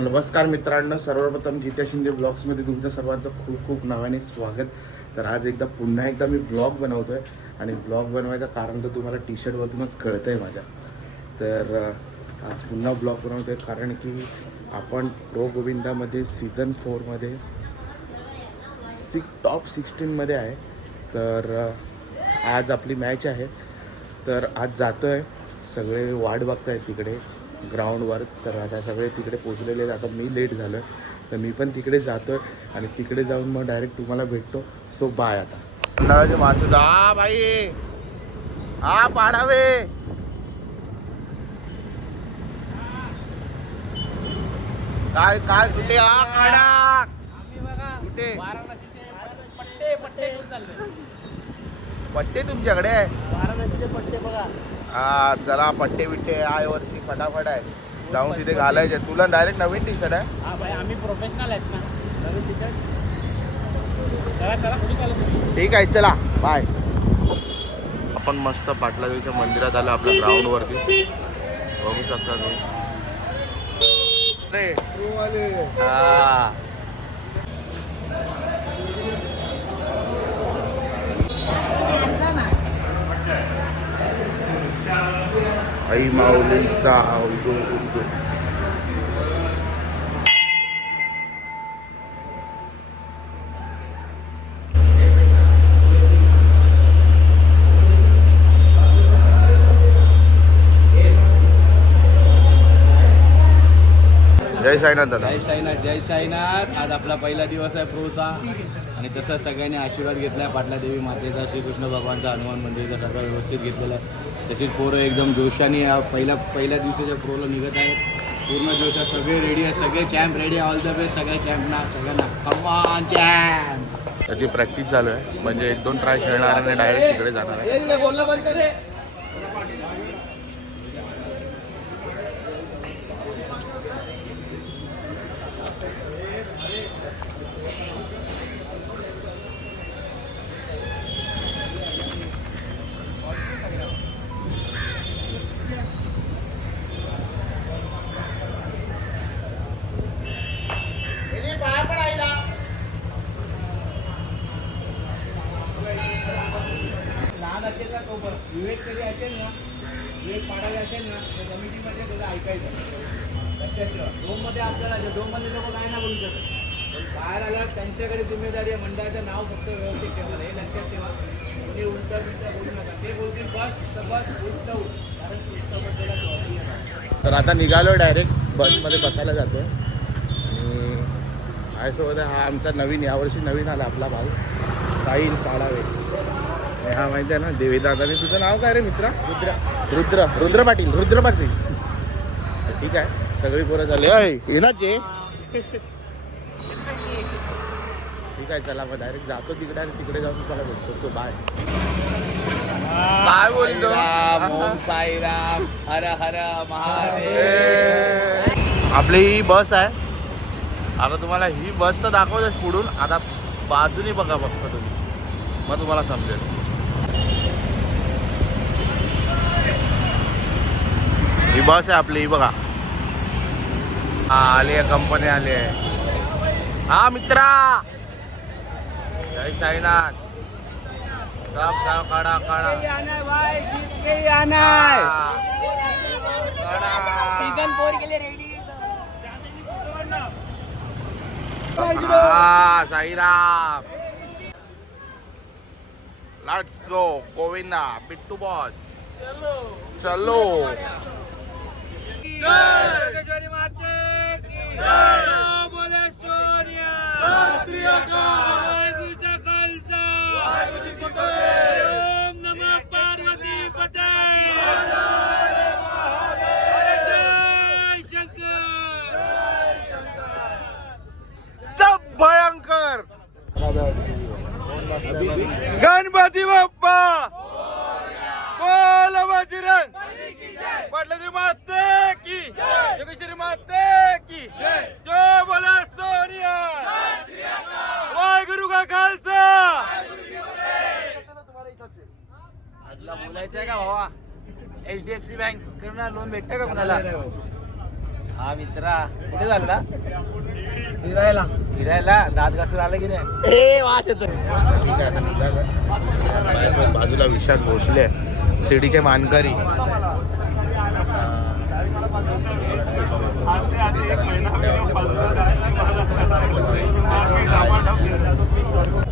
नमस्कार मित्रांनो, सर्वप्रथम जित्या शिंदे ब्लॉग्समध्ये तुमच्या सर्वांचं खूप खूप नावाने स्वागत. तर आज पुन्हा एकदा मी ब्लॉग बनवतो आहे आणि ब्लॉग बनवायचं कारण तर तुम्हाला टी शर्टवरतूनच कळतं आहे माझ्या. तर आज पुन्हा ब्लॉग बनवतो आहे कारण की आपण प्रो गोविंदामध्ये सीझन 4मध्ये टॉप 16मध्ये आहे. तर आज आपली मॅच आहे. तर आज जातो आहे, सगळे वाट बघत आहेत तिकडे ग्राउंडवर. तर आता सगळे तिकडे पोचलेले आहेत. आता मी लेट झालो आहे तर मी पण तिकडे जातो आहे आणि तिकडे जाऊन मग डायरेक्ट तुम्हाला भेटतो. So bye. आता मातू हा भाई हा पाडावे काय काय कुठे हा काढा कुठे पट्टे तुमच्याकडे हा चला पट्टे बिट्टे आहे वर्षी फटाफट आहे. जाऊन तिथे घालायचे. तुला डायरेक्ट नवीन टी शर्ट आहे. आम्ही प्रोफेशनल आहेत ना. नवीन टी शर्ट ठीक आहे चला बाय. आपण मस्त पाटलादेवीच्या मंदिरात आलो आपल्या ग्राउंड वरती. बघू शकता आई माऊलीचा उर्दू जय साईनाथ दादा. जय साईनाथ, जय साईनाथ. आज आपला पहिला दिवस आहे प्रोचा आणि तसं सगळ्यांनी आशीर्वाद घेतला आहे. पाटला देवी मातेचा, श्रीकृष्ण भगवानचा, हनुमान मंदिरचा सगळं व्यवस्थित घेतलेलं आहे. तशीच पोरं एकदम जोशाने पहिल्या दिवसाच्या प्रोला निघत आहेत. पूर्ण जोशात सगळे रेडी आहे. सगळे चॅम्प रेडी आहे. ऑल द बेस्ट सगळे चॅम्पना, सगळ्यांना कमान चॅम्प. त्याची प्रॅक्टिस चालू आहे. म्हणजे 1-2 ट्राय खेळणार आणि डायरेक्ट तिकडे जाणार आहे. बोलला बंद करे. लहान असेल ना तो विवेक तरी असेल ना, विवेक पाडायला असेल ना तर कमिटीमध्ये त्याचं ऐकायचं. लक्षात ठेवा. डोममध्ये आपल्याला डोममध्ये लोक काय नाही बोलू शकत. पण बाहेर आल्यावर त्यांच्याकडे जिम्मेदारी आहे. मंडळाचं नाव फक्त व्यवस्थित ठेवलं हे लक्षात ठेवा. कोणी उलटं बिलटं बोलू नका. ते बोलतील बस तर बस, उलटं उठ. कारण पुस्तकाबद्दल. तर आता निघालो डायरेक्ट बसमध्ये बसायला जातो. आणि माझ्यासोबत हा आमचा नवीन यावर्षी नवीन आला आपला भाऊ साहिल पाडावे. हा माहिती आहे ना देवीदादाने. तुझं नाव काय रे मित्रा? रुद्र पाटील. ठीक आहे सगळी पोरं झाली येणाचे. ठीक आहे चला मग डायरेक्ट जातो तिकडे आणि तिकडे जाऊन तुम्हाला भेटतो. बाय. काय बोलतो? ओम साईराम, हर हर महादेव. आपली ही बस आहे. आता तुम्हाला ही बस तर दाखवतेच पुढून. आता बाजूनी बघा फक्त तुम्ही, मग तुम्हाला समजेल. ही बस आहे आपली, ही बघा. हा आली आहे कंपनी आली आहे. हा मित्रा जय साईनाथ. काढा सीझन 4 के लिए ready. Sairam. Let's go Govinda Bittu boss. चलो जय माते की जय. बोले सोनिया. ओम नमः पार्वती पते. जय शंकर. सब भयंकर. गणपती बाप्पा बोल. बजरंग पाटलाजी माते की योगेश्वरी माते की जय. बोला सोनिया. वाहेगुरु का खालसा. आजला बोलायचं आहे का भावा? HDFC बँक कडून लोन भेटतं का कोणाला? हा मित्रा कुठे चालला फिरायला फिरायला दात घासून आलं की नाही ए वास येतो ठीक आहे आता निघालं. माझ्यासोबत बाजूला विशाल भोसले शिर्डीचे मानकरी.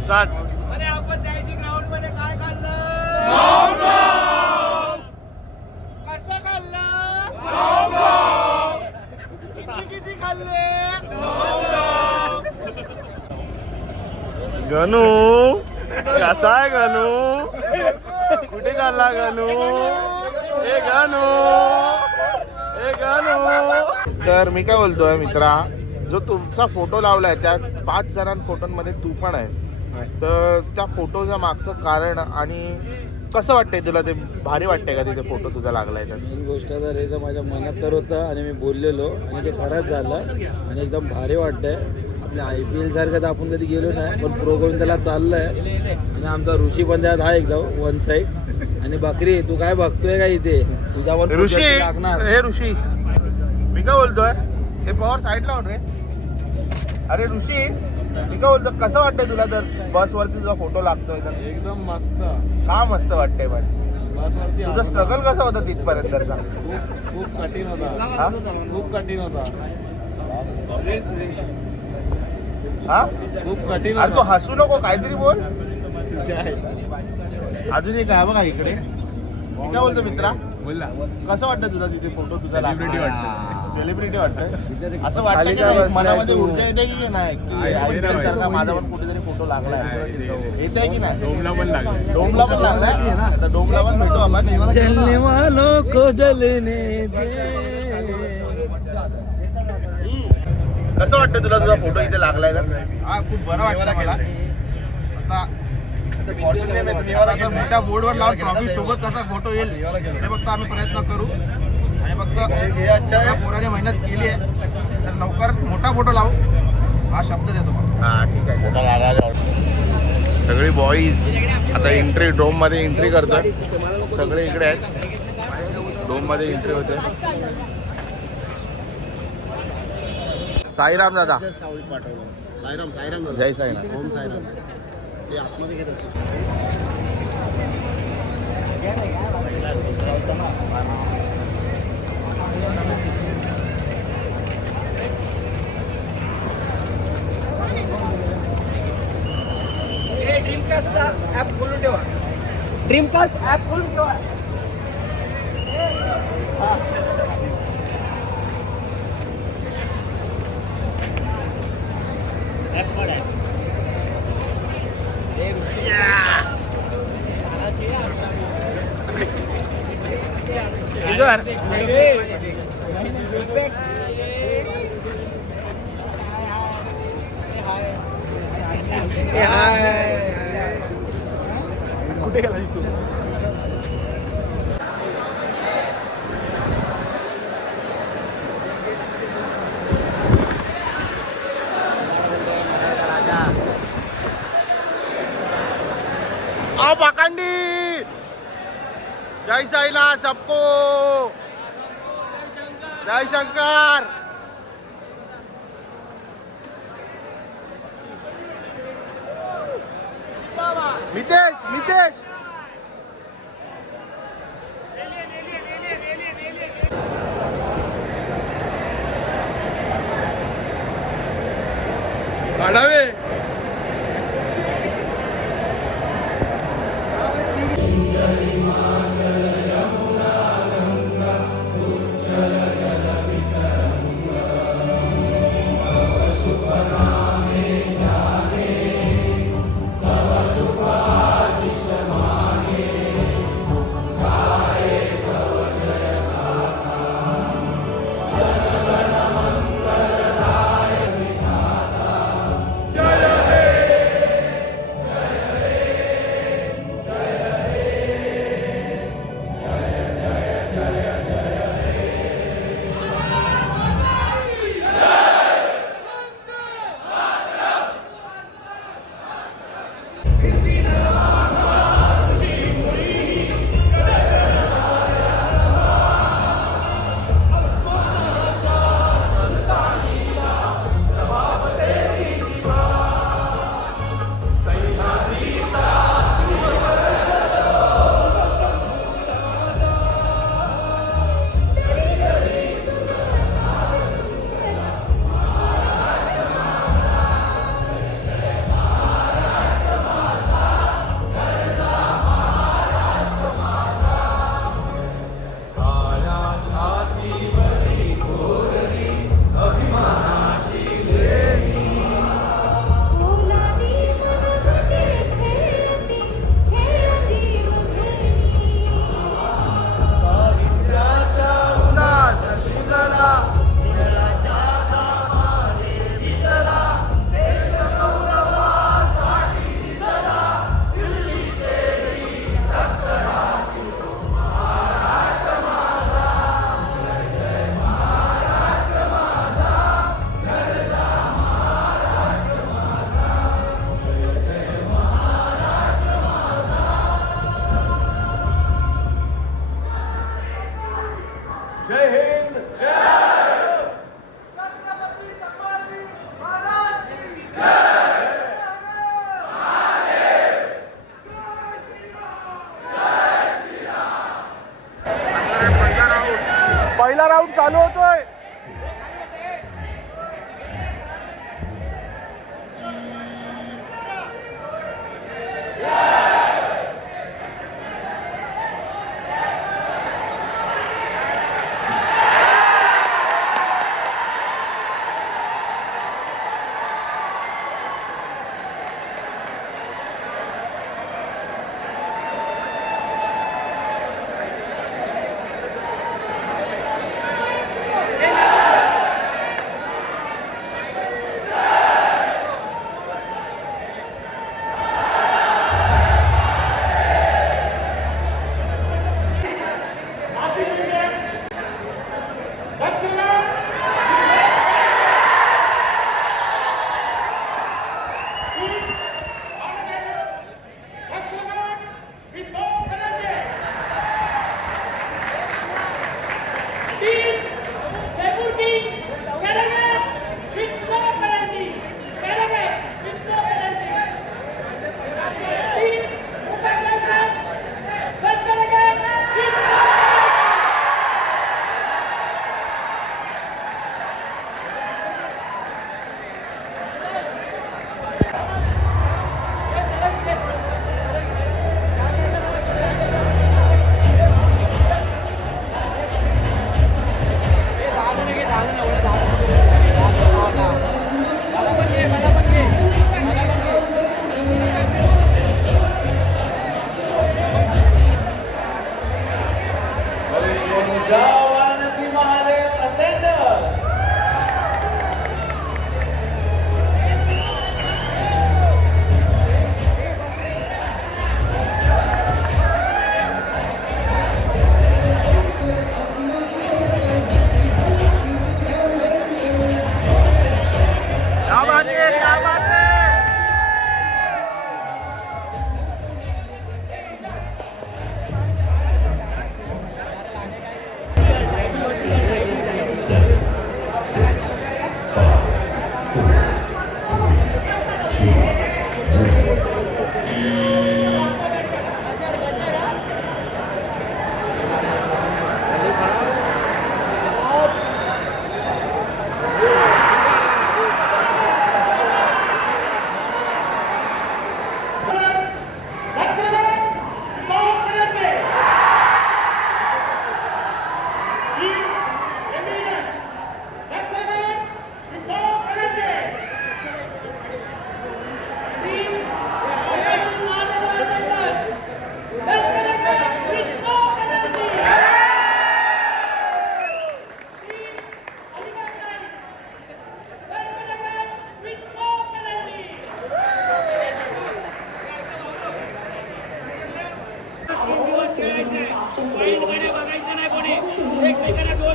स्टार्ट. अरे आपण त्याची ग्राउंड मध्ये काय खाल्लं कसं खाल्लं किती खाल्ले गणू कसा आहे गणू कुठे चालला गणू ए गणू ए गणू. तर मी काय बोलतोय मित्रा, जो तुमचा फोटो लावलाय त्या 5 जणां फोटोंमध्ये तू पण आहेस. तर त्या फोटोच्या मागचं कारण आणि कसं वाटतंय तुला, ते भारी वाटतंय का तिथे फोटो तुझा लागलाय तर? मेन गोष्ट तर हे तर माझ्या मनात तर होतं आणि मी बोललेलो आणि ते खरंच झालं आणि एकदम भारी वाटतंय. आपल्या IPL सारखं तर आपण कधी गेलो नाही, पण प्रो गोविंदाला चाललंय आणि आमचा ऋषी पण त्यात हा एकदम वन साईड. आणि बकरी तू काय बघतोय का इथे तुझा पण ऋषी लागणार. हे ऋषी मी काय बोलतोय, हे पॉवर साईड लावून रे. अरे ऋषी मी काय बोलतो, कसं वाटतंय तुला तर बसवरती तुझा फोटो लागतोय तर? एकदम मस्त का मस्त वाटतंय मला. बसवरती तुझं स्ट्रगल कसं होतं तिथपर्यंतचा? खूप कठीण होता, हा खूप कठीण होता, हा खूप कठीण अरे तू हसू नको, काहीतरी बोल. होता. अजून एक आहे बघा इकडे. मी काय बोलतो मित्रा, कसं वाटतं तुझा तिथे फोटो तुझा लागला? सेलिब्रिटी वाटतंय असं वाटतं की मनामध्ये ऊर्जा येते की नाही की IPL सारखा माझा पण कुठेतरी फोटो लागलाय येते की नाही? डोमला पण लागलाय. आता डोमला पण भेटू आपण. जलने वालों को जलने दे. कसं वाटतं तुला तुझा फोटो इथे लागलाय तर? हा खूप बरं वाटलं मला. आता मोठ्या बोर्डवर लावून ट्रॉफी सोबत कसा फोटो येईल हे फक्त आम्ही प्रयत्न करू आणि फक्त पोराने मेहनत केली आहे तर लवकर मोठा फोटो लावू हा शब्द देतो. हा ठीक आहे. सगळी बॉईज आता एंट्री डोम मध्ये एंट्री करतोय. सगळे इकडे आहेत. डोम मध्ये एंट्री होते. साईराम दादा. साईराम जय साईराम. ओम साईराम. ड्रीमकास्ट ऍप खोलून ठेवा. ड्रीमकास्ट ऍप खोलून ठेवा. कुठे गेला तू? आओ पाखंडी. जय साईनाथ सबको. जय शंकर. मितेश मितेश काढावे. जय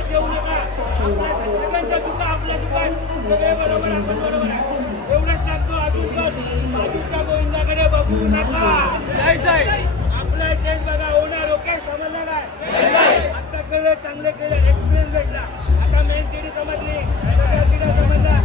ठेवू नका. सगळ्यांच्या चुका आपल्या चुका आहेत. सगळे बरोबर आपण बरोबर आहे. एवढंच सांगतो अजून पण बाजूच्या गोविंदाकडे बघू नका. आपलं तेच बघा होणार. ओके समजलं काय? आता कळलं चांगले केलं एक्सपिरियन्स भेटला. आता मेन सिटी समजली सगळ्या सिटी समजला.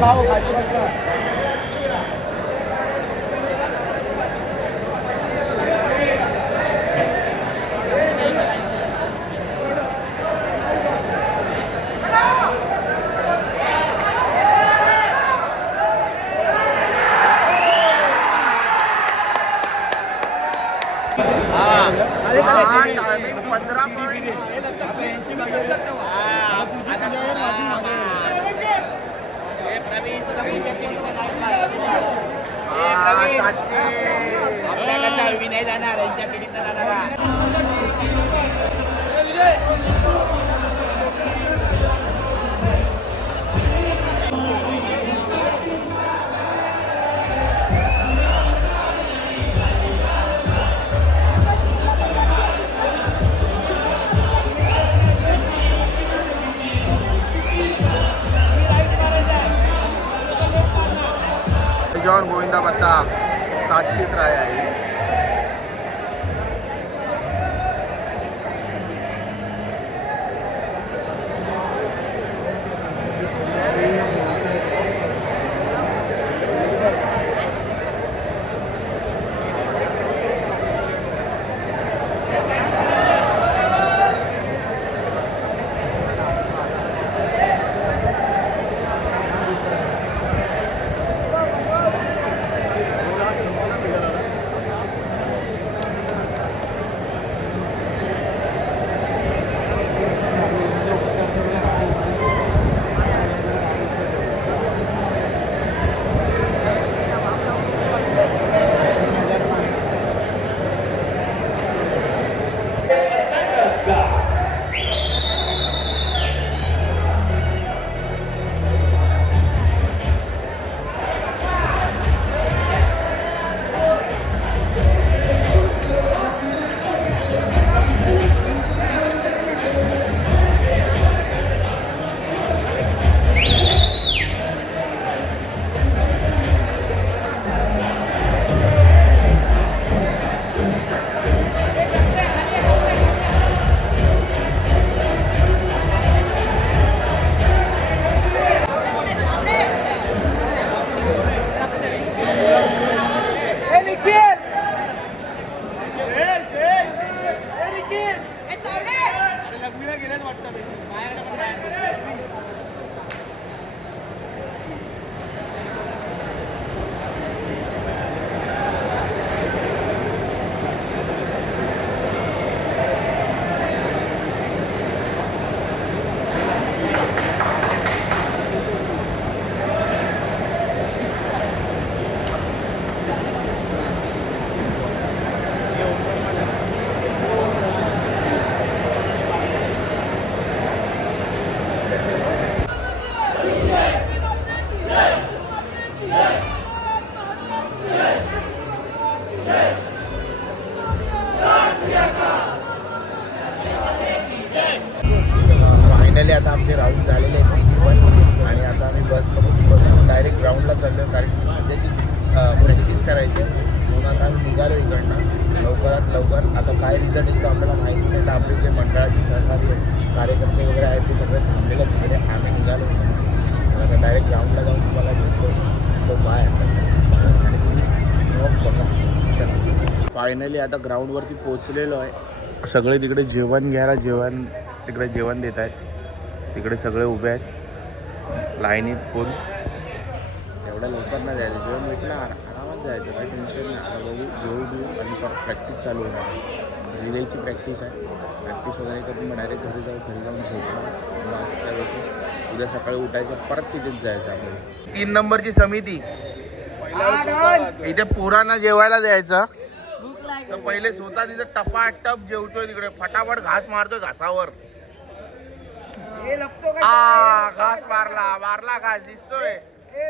भाऊ खाली बघा. आपल्या कसा विनय जाणार यांच्या सिटीत जाणार. जॉन गोविंदा बत्ता 7 सीटर आहे. काय रिझल्ट येईल तो आपल्याला माहिती नाही. तर आपले जे मंडळाचे सहकारी कार्यकर्ते वगैरे आहेत ते सगळे थांबलेले आहेत तिकडे. आम्ही निघालो तर आता डायरेक्ट ग्राउंडला जाऊन तुम्हाला भेटतो. So bye. आणि तुम्ही मग बघा. चला फायनली आता ग्राउंडवरती पोचलेलो आहे. सगळे तिकडे जेवण घ्यायला तिकडे जेवण देत आहेत. तिकडे सगळे उभे आहेत लाईनीत फुल. एवढ्या लवकर नाही जायचं, जेवण भेटणार आरामात जायचं, काही टेन्शन नाही. आता बघू जेवू देऊ आणि परत प्रॅक्टिस चालू होणार. रिलेची प्रॅक्टिस आहे. प्रॅक्टिस वगैरे करून मग डायरेक्ट घरी जाऊन झोपणार. मस्त उद्या सकाळी उठायचं, परत तिथेच जायचं आपल्याला. 3 नंबरची समिती इथे पोरांना जेवायला द्यायचं. तर पहिले स्वतः तिथे टपाटप जेवतोय तिकडे, फटाफट घास मारतोय घासावर. घास मारला घास दिसतोय.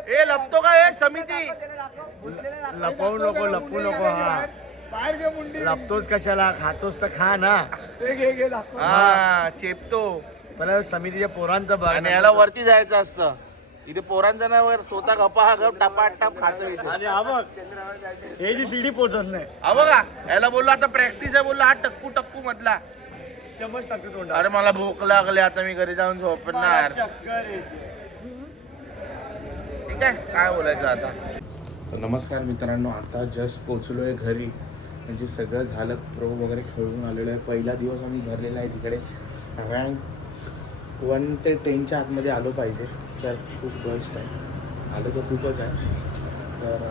ए लपतो का हे समिती? लपू नको हा. लपतोच कशाला, खातोस तर खा ना. हा चेपतो. पण समितीच्या पोरांचा भाग आणि याला वरती जायचं असतं. इथे पोरांचा ना वर स्वतः गप्पा हा गप टपाटप खातो इथे. आणि हा बघ हे जी सीडी पोचत नाही. हा बघा याला बोललो आता प्रॅक्टिस आहे, बोललो हा टक्कू मधला चमच टाकतो तोंडात. अरे मला भूक लागली, आता मी घरी जाऊन झोपणार. चक्कर येते. ठीक आहे, काय बोलायचं आता. तर नमस्कार मित्रांनो, आता जस्ट पोचलो आहे घरी. म्हणजे सगळं झालं, प्रो वगैरे खेळून आलेलो आहे. पहिला दिवस आम्ही भरलेला आहे तिकडे. रँक 1 ते 10च्या आतमध्ये आलो पाहिजे, तर खूप बेस्ट आहे. आलं तर खूपच आहे. तर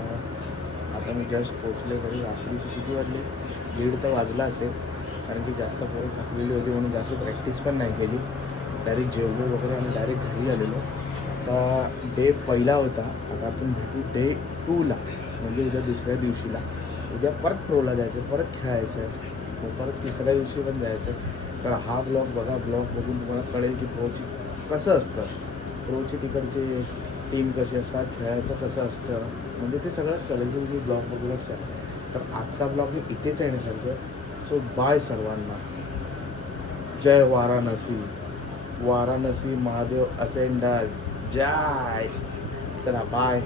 आता मी जस्ट पोचले घरी. रात्रीची किती वाजले? 1:30 तर वाजला असेल, कारण की जास्त पोरं थकलेली होती म्हणून जास्त प्रॅक्टिस पण नाही केली. डायरेक्ट जेवलो वगैरे आणि डायरेक्ट घरी आलेलो. आता डे पहिला होता, आता आपण भेटू डे 2ला, म्हणजे उद्या दुसऱ्या दिवशीला. उद्या परत प्रोला जायचं, परत खेळायचं आहे, मग परत तिसऱ्या दिवशी पण जायचं आहे. तर हा ब्लॉग बघा, ब्लॉग बघून तुम्हाला कळेल की प्रोची कसं असतं, प्रोची तिकडची टीम कशी असतात, खेळायचं कसं असतं, म्हणजे ते सगळंच कळेल की तुम्ही ब्लॉग बघूनच करा. तर आजचा ब्लॉग मी इथेच एंड करतो. सो बाय सर्वांना. जय वाराणसी. वाराणसी महादेव असेंडास जय. चला बाय.